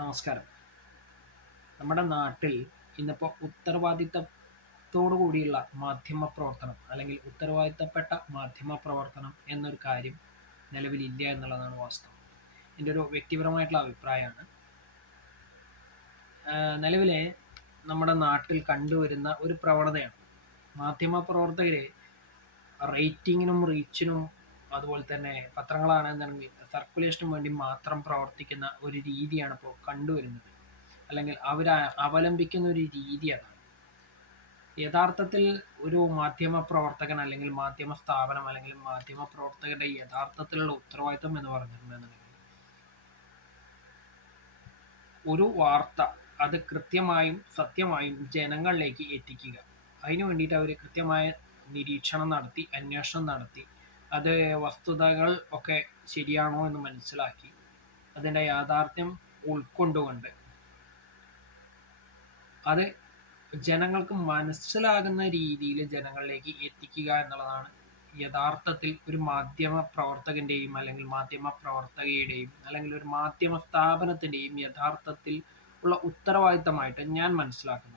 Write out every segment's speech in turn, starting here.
നമസ്കാരം. നമ്മുടെ നാട്ടിൽ ഇന്നിപ്പോൾ ഉത്തരവാദിത്തത്തോടു കൂടിയുള്ള മാധ്യമ പ്രവർത്തനം അല്ലെങ്കിൽ ഉത്തരവാദിത്തപ്പെട്ട മാധ്യമ പ്രവർത്തനം എന്നൊരു കാര്യം നിലവിലില്ല എന്നുള്ളതാണ് വാസ്തവം. എൻ്റെ ഒരു വ്യക്തിപരമായിട്ടുള്ള അഭിപ്രായമാണ്. നിലവിലെ നമ്മുടെ നാട്ടിൽ കണ്ടുവരുന്ന ഒരു പ്രവണതയാണ് മാധ്യമ പ്രവർത്തകരെ റേറ്റിങ്ങിനും റീച്ചിനും അതുപോലെ തന്നെ പത്രങ്ങളാണെന്നുണ്ടെങ്കിൽ സർക്കുലേഷനും വേണ്ടി മാത്രം പ്രവർത്തിക്കുന്ന ഒരു രീതിയാണ് ഇപ്പോൾ കണ്ടുവരുന്നത്. അല്ലെങ്കിൽ അവർ അവലംബിക്കുന്ന ഒരു രീതി അതാണ്. യഥാർത്ഥത്തിൽ ഒരു മാധ്യമ പ്രവർത്തകൻ അല്ലെങ്കിൽ മാധ്യമ സ്ഥാപനം അല്ലെങ്കിൽ മാധ്യമ പ്രവർത്തകരുടെ യഥാർത്ഥത്തിലുള്ള ഉത്തരവാദിത്വം എന്ന് പറഞ്ഞിട്ടുണ്ടെന്നുണ്ടെങ്കിൽ ഒരു വാർത്ത അത് കൃത്യമായും സത്യമായും ജനങ്ങളിലേക്ക് എത്തിക്കുക. അതിനു വേണ്ടിയിട്ട് അവർ കൃത്യമായ നിരീക്ഷണം നടത്തി അന്വേഷണം നടത്തി അത് വസ്തുതകൾ ഒക്കെ ശരിയാണോ എന്ന് മനസ്സിലാക്കി അതിൻ്റെ യാഥാർത്ഥ്യം ഉൾക്കൊണ്ടുകൊണ്ട് അത് ജനങ്ങൾക്ക് മനസ്സിലാകുന്ന രീതിയിൽ ജനങ്ങളിലേക്ക് എത്തിക്കുക എന്നുള്ളതാണ് യഥാർത്ഥത്തിൽ ഒരു മാധ്യമ പ്രവർത്തകന്റെയും അല്ലെങ്കിൽ മാധ്യമ പ്രവർത്തകയുടെയും അല്ലെങ്കിൽ ഒരു മാധ്യമ സ്ഥാപനത്തിന്റെയും യഥാർത്ഥത്തിൽ ഉള്ള ഉത്തരവാദിത്തമായിട്ട് ഞാൻ മനസ്സിലാക്കുന്നത്.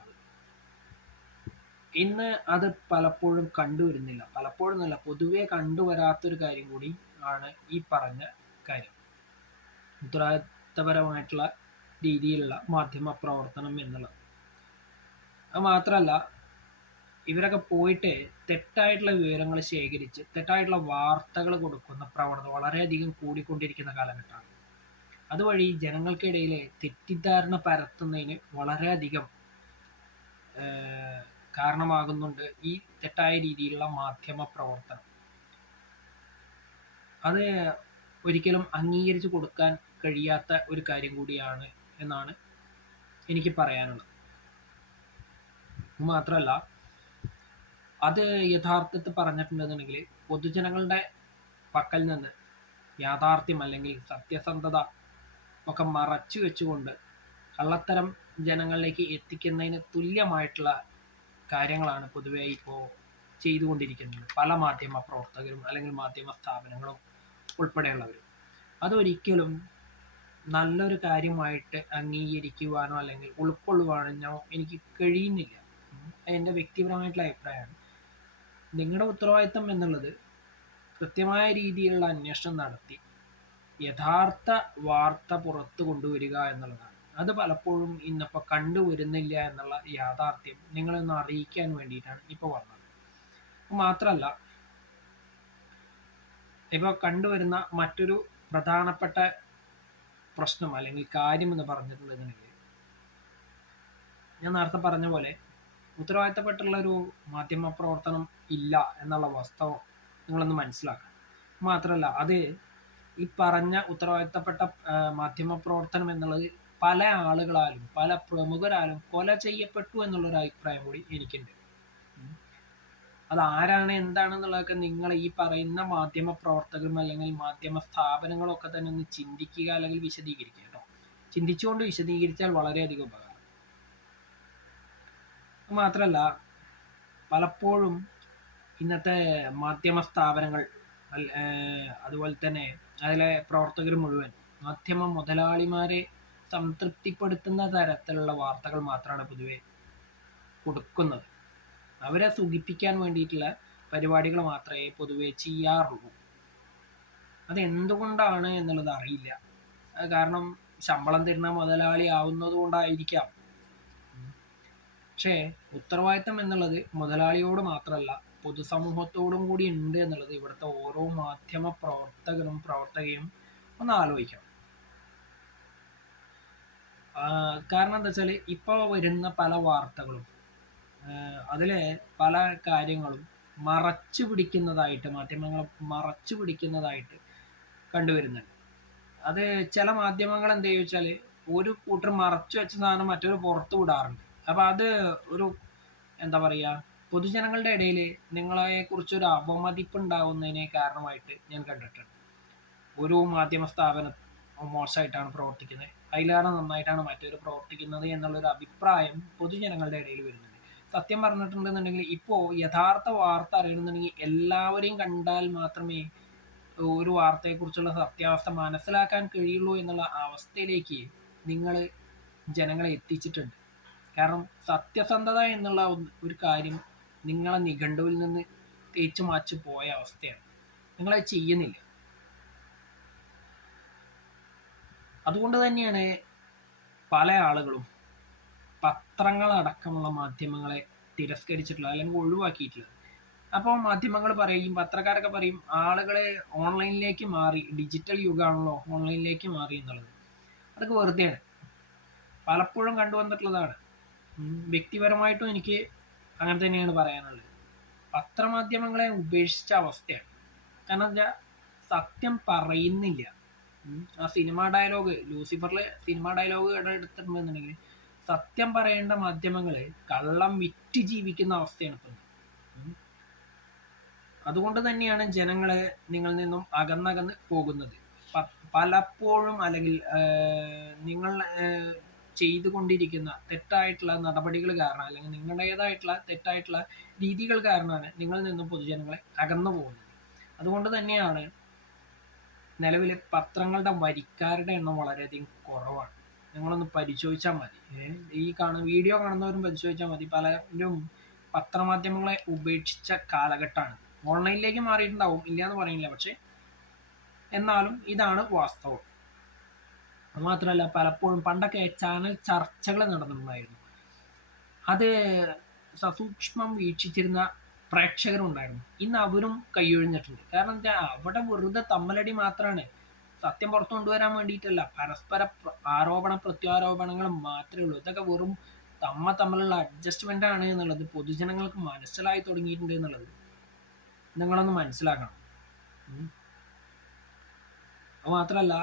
ഇന്ന് അത് പലപ്പോഴും കണ്ടുവരുന്നില്ല. പലപ്പോഴും എന്നല്ല, പൊതുവെ കണ്ടുവരാത്തൊരു കാര്യം കൂടി ആണ് ഈ പറഞ്ഞ കാര്യം. ഉത്തരവാദിത്തപരമായിട്ടുള്ള രീതിയിലുള്ള മാധ്യമ പ്രവർത്തനം എന്നുള്ളത്. അത് മാത്രമല്ല, ഇവരൊക്കെ പോയിട്ട് തെറ്റായിട്ടുള്ള വിവരങ്ങൾ ശേഖരിച്ച് തെറ്റായിട്ടുള്ള വാർത്തകൾ കൊടുക്കുന്ന പ്രവണത വളരെയധികം കൂടിക്കൊണ്ടിരിക്കുന്ന കാലഘട്ടമാണ്. അതുവഴി ജനങ്ങൾക്കിടയിലെ തെറ്റിദ്ധാരണ പരത്തുന്നതിന് വളരെയധികം കാരണമാകുന്നുണ്ട് ഈ തെറ്റായ രീതിയിലുള്ള മാധ്യമ പ്രവർത്തനം. അത് ഒരിക്കലും അംഗീകരിച്ചു കൊടുക്കാൻ കഴിയാത്ത ഒരു കാര്യം കൂടിയാണ് എന്നാണ് എനിക്ക് പറയാനുള്ളത്. മാത്രമല്ല, അത് യഥാർത്ഥത്തിൽ പറഞ്ഞിട്ടുണ്ടെന്നുണ്ടെങ്കിൽ പൊതുജനങ്ങളുടെ പക്കൽ നിന്ന് യാഥാർത്ഥ്യം അല്ലെങ്കിൽ സത്യസന്ധത ഒക്കെ മറച്ചു വെച്ചുകൊണ്ട് കള്ളത്തരം ജനങ്ങളിലേക്ക് എത്തിക്കുന്നതിന് തുല്യമായിട്ടുള്ള കാര്യങ്ങളാണ് പൊതുവെ ഇപ്പോൾ ചെയ്തുകൊണ്ടിരിക്കുന്നത് പല മാധ്യമ പ്രവർത്തകരും അല്ലെങ്കിൽ മാധ്യമ സ്ഥാപനങ്ങളും ഉൾപ്പെടെയുള്ളവരും. അതൊരിക്കലും നല്ലൊരു കാര്യമായിട്ട് അംഗീകരിക്കുവാനോ അല്ലെങ്കിൽ ഉൾക്കൊള്ളുവാനോ എനിക്ക് കഴിയുന്നില്ല. എൻ്റെ വ്യക്തിപരമായിട്ടുള്ള അഭിപ്രായമാണ്. നിങ്ങളുടെ ഉത്തരവാദിത്തം എന്നുള്ളത് കൃത്യമായ രീതിയിലുള്ള അന്വേഷണം നടത്തി യഥാർത്ഥ വാർത്ത പുറത്തു കൊണ്ടുവരിക എന്നുള്ളതാണ്. അത് പലപ്പോഴും ഇന്നിപ്പോൾ കണ്ടുവരുന്നില്ല എന്നുള്ള യാഥാർത്ഥ്യം നിങ്ങളൊന്ന് അറിയിക്കാൻ വേണ്ടിയിട്ടാണ് ഇപ്പോൾ വന്നത്. മാത്രമല്ല, ഇപ്പോൾ കണ്ടുവരുന്ന മറ്റൊരു പ്രധാനപ്പെട്ട പ്രശ്നം അല്ലെങ്കിൽ കാര്യം എന്ന് പറഞ്ഞിട്ടുണ്ടെന്നുണ്ടെങ്കിൽ, ഞാൻ നേരത്തെ പറഞ്ഞ പോലെ ഉത്തരവാദിത്തപ്പെട്ടുള്ള ഒരു മാധ്യമ പ്രവർത്തനം ഇല്ല എന്നുള്ള വാസ്തവം നിങ്ങളൊന്ന് മനസ്സിലാക്കണം. മാത്രമല്ല, അത് ഈ പറഞ്ഞ ഉത്തരവാദിത്തപ്പെട്ട മാധ്യമ പ്രവർത്തനം എന്നുള്ളത് പല ആളുകളാലും പല പ്രമുഖരാലും കൊല ചെയ്യപ്പെട്ടു എന്നുള്ളൊരു അഭിപ്രായം കൂടി എനിക്കുണ്ട്. അത് ആരാണ് എന്താണെന്നുള്ളതൊക്കെ നിങ്ങൾ ഈ പറയുന്ന മാധ്യമ പ്രവർത്തകരും അല്ലെങ്കിൽ മാധ്യമ സ്ഥാപനങ്ങളും ഒക്കെ തന്നെ ഒന്ന് ചിന്തിക്കുക അല്ലെങ്കിൽ വിശദീകരിക്കുക കേട്ടോ. ചിന്തിച്ചുകൊണ്ട് വിശദീകരിച്ചാൽ വളരെയധികം ഉപകാരം. മാത്രമല്ല, പലപ്പോഴും ഇന്നത്തെ മാധ്യമ സ്ഥാപനങ്ങൾ അതുപോലെ തന്നെ അതിലെ പ്രവർത്തകർ മുഴുവൻ മാധ്യമ മുതലാളിമാരെ സംതൃപ്തിപ്പെടുത്തുന്ന തരത്തിലുള്ള വാർത്തകൾ മാത്രമാണ് പൊതുവെ കൊടുക്കുന്നത്. അവരെ സുഖിപ്പിക്കാൻ വേണ്ടിയിട്ടുള്ള പരിപാടികൾ മാത്രമേ പൊതുവെ ചെയ്യാറുള്ളൂ. അതെന്തുകൊണ്ടാണ് എന്നുള്ളത് അറിയില്ല. അത് കാരണം ശമ്പളം തരുന്ന മുതലാളി ആവുന്നത് കൊണ്ടായിരിക്കാം. പക്ഷേ ഉത്തരവാദിത്തം എന്നുള്ളത് മുതലാളിയോട് മാത്രമല്ല പൊതുസമൂഹത്തോടും കൂടി ഉണ്ട് എന്നുള്ളത് ഇവിടുത്തെ ഓരോ മാധ്യമ പ്രവർത്തകനും പ്രവർത്തകയും ഒന്ന് ആലോചിക്കണം. കാരണം എന്താ വെച്ചാൽ ഇപ്പോൾ വരുന്ന പല വാർത്തകളും അതിലെ പല കാര്യങ്ങളും മറച്ചു പിടിക്കുന്നതായിട്ട് മാധ്യമങ്ങൾ മറച്ചു പിടിക്കുന്നതായിട്ട് കണ്ടുവരുന്നുണ്ട്. അത് ചില മാധ്യമങ്ങൾ എന്താ ചോദിച്ചാൽ ഒരു കൂട്ടർ മറച്ചു വെച്ച സാധനം മറ്റൊരു പുറത്തു വിടാറുണ്ട്. അപ്പൊ അത് ഒരു എന്താ പറയുക, പൊതുജനങ്ങളുടെ ഇടയിൽ നിങ്ങളെ കുറിച്ചൊരു അവമതിപ്പ് ഉണ്ടാവുന്നതിന് കാരണമായിട്ട് ഞാൻ കണ്ടിട്ടുണ്ട്. ഒരു മാധ്യമ സ്ഥാപനം മോശമായിട്ടാണ് പ്രവർത്തിക്കുന്നത്, അതിലേറെ നന്നായിട്ടാണ് മറ്റൊരു പ്രവർത്തിക്കുന്നത് എന്നുള്ളൊരു അഭിപ്രായം പൊതുജനങ്ങളുടെ ഇടയിൽ വരുന്നുണ്ട്. സത്യം പറഞ്ഞിട്ടുണ്ടെന്നുണ്ടെങ്കിൽ ഇപ്പോൾ യഥാർത്ഥ വാർത്ത അറിയണമെന്നുണ്ടെങ്കിൽ എല്ലാവരെയും കണ്ടാൽ മാത്രമേ ഒരു വാർത്തയെക്കുറിച്ചുള്ള സത്യാവസ്ഥ മനസ്സിലാക്കാൻ കഴിയുള്ളൂ എന്നുള്ള അവസ്ഥയിലേക്ക് നിങ്ങൾ ജനങ്ങളെ എത്തിച്ചിട്ടുണ്ട്. കാരണം സത്യസന്ധത എന്നുള്ള ഒരു കാര്യം നിങ്ങളെ നിഘണ്ടുവിൽ നിന്ന് തേച്ചു മാച്ചു പോയ അവസ്ഥയാണ്. നിങ്ങളത് ചെയ്യുന്നില്ല. അതുകൊണ്ട് തന്നെയാണ് പല ആളുകളും പത്രങ്ങളടക്കമുള്ള മാധ്യമങ്ങളെ തിരസ്കരിച്ചിട്ടുള്ളത് അല്ലെങ്കിൽ ഒഴിവാക്കിയിട്ടുള്ളത്. അപ്പോൾ മാധ്യമങ്ങൾ പറയും, പത്രക്കാരൊക്കെ പറയും, ആളുകളെ ഓൺലൈനിലേക്ക് മാറി, ഡിജിറ്റൽ യുഗമാണല്ലോ, ഓൺലൈനിലേക്ക് മാറി എന്നുള്ളത്. അതൊക്കെ വെറുതെയാണ്. പലപ്പോഴും കണ്ടുവന്നിട്ടുള്ളതാണ്. വ്യക്തിപരമായിട്ടും എനിക്ക് അങ്ങനെ തന്നെയാണ് പറയാനുള്ളത്. പത്രമാധ്യമങ്ങളെ ഉപേക്ഷിച്ച അവസ്ഥയാണ്. കാരണം വെച്ചാൽ സത്യം പറയുന്നില്ല. ആ സിനിമ ഡയലോഗ്, ലൂസിഫറിലെ സിനിമ ഡയലോഗ് എടുത്തിട്ടുണ്ടെന്നുണ്ടെങ്കിൽ സത്യം പറയേണ്ട മാധ്യമങ്ങള് കള്ളം വിറ്റ് ജീവിക്കുന്ന അവസ്ഥയാണ് ഇപ്പം. അതുകൊണ്ട് തന്നെയാണ് ജനങ്ങള് നിങ്ങളിൽ നിന്നും അകന്നകന്ന് പോകുന്നത്. പലപ്പോഴും അല്ലെങ്കിൽ നിങ്ങൾ ചെയ്തുകൊണ്ടിരിക്കുന്ന തെറ്റായിട്ടുള്ള നടപടികൾ കാരണം, അല്ലെങ്കിൽ നിങ്ങളുടേതായിട്ടുള്ള തെറ്റായിട്ടുള്ള രീതികൾ കാരണമാണ് നിങ്ങളിൽ നിന്നും പൊതുജനങ്ങളെ അകന്നു പോകുന്നത്. അതുകൊണ്ട് തന്നെയാണ് നിലവിൽ പത്രങ്ങളുടെ വരിക്കാരുടെ എണ്ണം വളരെയധികം കുറവാണ്. നിങ്ങളൊന്ന് പരിശോധിച്ചാൽ മതി. ഈ വീഡിയോ കാണുന്നവരും പരിശോധിച്ചാൽ മതി. പലരും പത്രമാധ്യമങ്ങളെ ഉപേക്ഷിച്ച കാലഘട്ടമാണ്. ഓൺലൈനിലേക്ക് മാറിയിട്ടുണ്ടാവും, ഇല്ല എന്ന് പറയുന്നില്ല, പക്ഷെ എന്നാലും ഇതാണ് വാസ്തവം. മാത്രമല്ല, പലപ്പോഴും പണ്ടൊക്കെ ചാനൽ ചർച്ചകൾ നടന്നിട്ടുണ്ടായിരുന്നു. അത് സസൂക്ഷ്മം വീക്ഷിച്ചിരുന്ന പ്രേക്ഷകരുണ്ടായിരുന്നു. ഇന്ന് അവരും കൈയൊഴിഞ്ഞിട്ടുണ്ട്. കാരണം എന്താ, അവിടെ വെറുതെ തമ്മലടി മാത്രമാണ്. സത്യം പുറത്തു കൊണ്ടുവരാൻ വേണ്ടിയിട്ടല്ല, പരസ്പര ആരോപണ പ്രത്യാരോപണങ്ങൾ മാത്രമേ ഉള്ളൂ. ഇതൊക്കെ വെറും തമ്മിലുള്ള അഡ്ജസ്റ്റ്മെന്റ് ആണ് എന്നുള്ളത് പൊതുജനങ്ങൾക്ക് മനസ്സിലായി തുടങ്ങിയിട്ടുണ്ട് എന്നുള്ളത് നിങ്ങളൊന്ന് മനസ്സിലാക്കണം. അത് മാത്രമല്ല,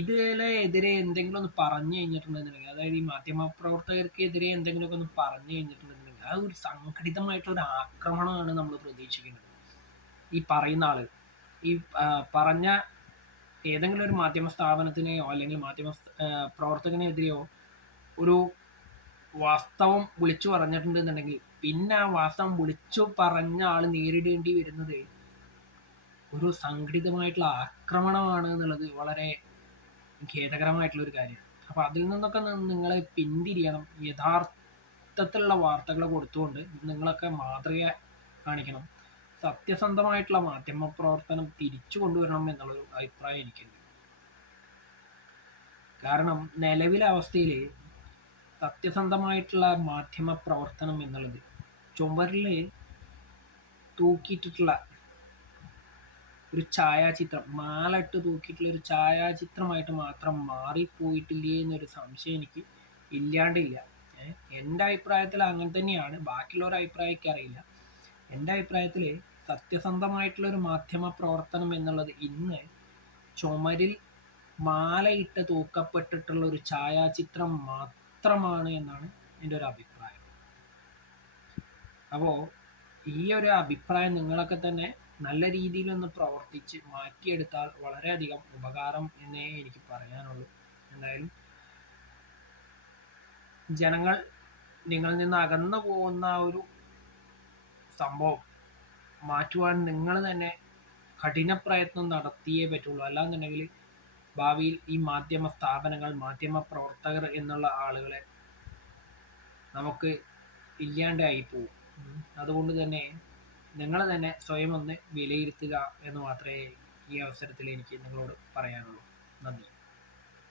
ഇതിലെതിരെ എന്തെങ്കിലും ഒന്ന് പറഞ്ഞു കഴിഞ്ഞിട്ടുണ്ടെന്നുണ്ടെങ്കിൽ, അതായത് ഈ മാധ്യമ പ്രവർത്തകർക്കെതിരെ എന്തെങ്കിലുമൊക്കെ ഒന്ന് പറഞ്ഞു കഴിഞ്ഞിട്ടുണ്ടെന്നുണ്ടെങ്കിൽ, അത് ഒരു സംഘടിതമായിട്ടുള്ള ആക്രമണമാണ് നമ്മൾ പ്രതീക്ഷിക്കുന്നത്. ഈ പറയുന്ന ആള് ഈ പറഞ്ഞ ഏതെങ്കിലും ഒരു മാധ്യമ സ്ഥാപനത്തിനെയോ അല്ലെങ്കിൽ മാധ്യമ പ്രവർത്തകനെതിരെയോ ഒരു വാസ്തവം വിളിച്ചു പറഞ്ഞിട്ടുണ്ടെന്നുണ്ടെങ്കിൽ, പിന്നെ ആ വാസ്തവം വിളിച്ചു പറഞ്ഞ ആൾ നേരിടേണ്ടി വരുന്നത് ഒരു സംഘടിതമായിട്ടുള്ള ആക്രമണമാണ് എന്നുള്ളത് വളരെ ഖേദകരമായിട്ടുള്ള ഒരു കാര്യമാണ്. അപ്പൊ അതിൽ നിന്നൊക്കെ നിങ്ങൾ പിന്തിരിയണം. യഥാർത്ഥത്തിലുള്ള വാർത്തകൾ കൊടുത്തുകൊണ്ട് നിങ്ങളൊക്കെ മാതൃക കാണിക്കണം. സത്യസന്ധമായിട്ടുള്ള മാധ്യമ പ്രവർത്തനം തിരിച്ചു കൊണ്ടുവരണം എന്നുള്ളൊരു അഭിപ്രായം എനിക്കുണ്ട്. കാരണം നിലവിലെ അവസ്ഥയിൽ സത്യസന്ധമായിട്ടുള്ള മാധ്യമ പ്രവർത്തനം എന്നുള്ളത് ചുമരിൽ തൂക്കിയിട്ടിട്ടുള്ള ഒരു ഛായാചിത്രം, മാലയിട്ട് തൂക്കിയിട്ടുള്ള ഒരു ഛായാചിത്രമായിട്ട് മാത്രം മാറിപ്പോയിട്ടില്ലേ എന്നൊരു സംശയം എനിക്ക് ഇല്ലാണ്ടില്ല. എൻ്റെ അഭിപ്രായത്തിൽ അങ്ങനെ തന്നെയാണ്. ബാക്കിയുള്ളവരുടെ അഭിപ്രായം എനിക്കറിയില്ല. എൻ്റെ അഭിപ്രായത്തിൽ സത്യസന്ധമായിട്ടുള്ള ഒരു മാധ്യമ പ്രവർത്തനം എന്നുള്ളത് ഇന്ന് ചുമരിൽ മാലയിട്ട് തൂക്കപ്പെട്ടിട്ടുള്ള ഒരു ഛായാചിത്രം മാത്രമാണ് എന്നാണ് എൻ്റെ ഒരു അഭിപ്രായം. അപ്പോൾ ഈ ഒരു അഭിപ്രായം നിങ്ങളൊക്കെ തന്നെ നല്ല രീതിയിലൊന്ന് പ്രവർത്തിച്ച് മാറ്റിയെടുത്താൽ വളരെയധികം ഉപകാരം എന്നേ എനിക്ക് പറയാനുള്ളൂ. എന്തായാലും ജനങ്ങൾ നിങ്ങളിൽ നിന്ന് അകന്നു പോകുന്ന ഒരു സംഭവം മാറ്റുവാൻ നിങ്ങൾ തന്നെ കഠിന പ്രയത്നം നടത്തിയേ പറ്റുള്ളൂ. അല്ലാന്നുണ്ടെങ്കിൽ ഭാവിയിൽ ഈ മാധ്യമ സ്ഥാപനങ്ങൾ, മാധ്യമ പ്രവർത്തകർ എന്നുള്ള ആളുകളെ നമുക്ക് ഇല്ലാണ്ടായി പോകും. അതുകൊണ്ട് തന്നെ നിങ്ങൾ തന്നെ സ്വയം ഒന്ന് വിലയിരുത്തുക എന്ന് മാത്രമേ ഈ അവസരത്തിൽ എനിക്ക് നിങ്ങളോട് പറയാനുള്ളൂ. നന്ദി.